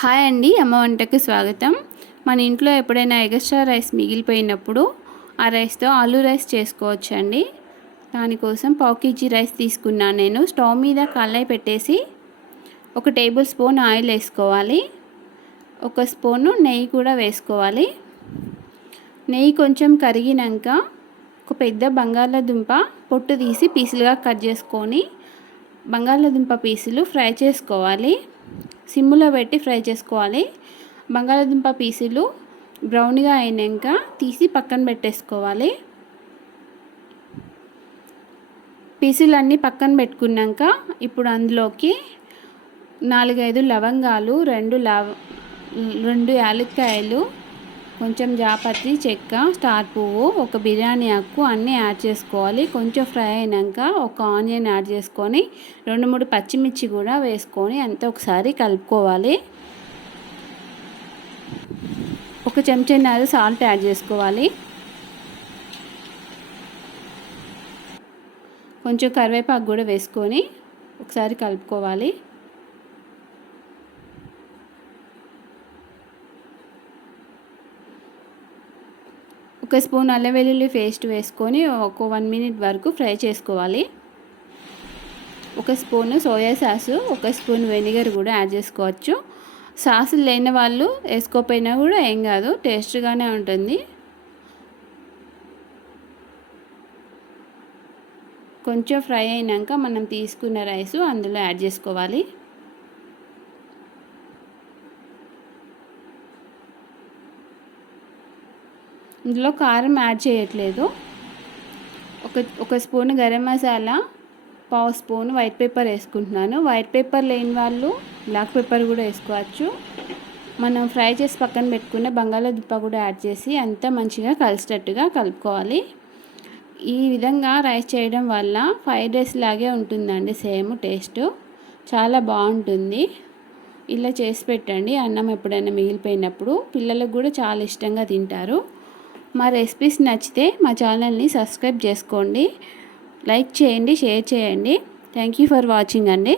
Hi అండి అమ్మ వంటకు స్వాగతం. మన ఇంట్లో ఎప్పుడైనా ఎగస్ట్రా రైస్ మిగిలిపోయినప్పుడు ఆ రైస్తో ఆలూ రైస్ చేసుకోవచ్చు అండి దానికోసం పావు కేజీ రైస్ తీసుకున్నాను నేను. స్టవ్ మీద కళాయి పెట్టేసి ఒక టేబుల్ స్పూన్ ఆయిల్ వేసుకోవాలి. ఒక స్పూను నెయ్యి కూడా వేసుకోవాలి. నెయ్యి కొంచెం కరిగినాక ఒక పెద్ద బంగాళాదుంప పొట్టు తీసి పీసులుగా కట్ చేసుకొని బంగాళాదుంప పీసులు ఫ్రై చేసుకోవాలి. సిమ్లో పెట్టి ఫ్రై చేసుకోవాలి. బంగాళాదుంప పీసులు బ్రౌన్గా అయినాక తీసి పక్కన పెట్టేసుకోవాలి. పీసులన్నీ పక్కన పెట్టుకున్నాక ఇప్పుడు అందులోకి నాలుగైదు లవంగాలు రెండు లవ రెండు యాలక్కాయలు కొంచెం జాపత్రి చెక్క స్టార్ పువ్వు ఒక బిర్యానీ ఆకు అన్నీ యాడ్ చేసుకోవాలి. కొంచెం ఫ్రై అయినాక ఒక ఆనియన్ యాడ్ చేసుకొని రెండు మూడు పచ్చిమిర్చి కూడా వేసుకొని అంతా ఒకసారి కలుపుకోవాలి. ఒక చెంచాన్నర సాల్ట్ యాడ్ చేసుకోవాలి. కొంచెం కరివేపాకు కూడా వేసుకొని ఒకసారి కలుపుకోవాలి. ఒక స్పూన్ అల్లం వెల్లుల్లి పేస్ట్ వేసుకొని ఒక వన్ మినిట్ వరకు ఫ్రై చేసుకోవాలి. ఒక స్పూన్ సోయా సాసు ఒక స్పూన్ వెనిగర్ కూడా యాడ్ చేసుకోవచ్చు. సాసు లేని వాళ్ళు వేసుకోపోయినా కూడా ఏం కాదు టేస్ట్గానే ఉంటుంది. కొంచెం ఫ్రై అయినాక మనం తీసుకున్న రైస్ అందులో యాడ్ చేసుకోవాలి. ఇందులో కారం యాడ్ చేయట్లేదు. ఒక ఒక స్పూన్ గరం మసాలా పావు స్పూన్ వైట్ పేపర్ వేసుకుంటున్నాను. వైట్ పేపర్ లేని వాళ్ళు బ్లాక్ పేపర్ కూడా వేసుకోవచ్చు. మనం ఫ్రై చేసి పక్కన పెట్టుకున్న బంగాళాదుంప కూడా యాడ్ చేసి అంతా మంచిగా కలిసేటట్టుగా కలుపుకోవాలి. ఈ విధంగా రైస్ చేయడం వల్ల ఫ్రైడ్ రైస్ లాగే ఉంటుందండి సేమ్ టేస్ట్. చాలా బాగుంటుంది. ఇలా చేసి పెట్టండి. అన్నం ఎప్పుడైనా మిగిలిపోయినప్పుడు పిల్లలకు కూడా చాలా ఇష్టంగా తింటారు. మా రెసిపీస్ నచ్చితే మా ఛానల్ని సబ్స్క్రైబ్ చేసుకోండి. లైక్ చేయండి షేర్ చేయండి. థ్యాంక్ యూ ఫర్ వాచింగ్ అండి.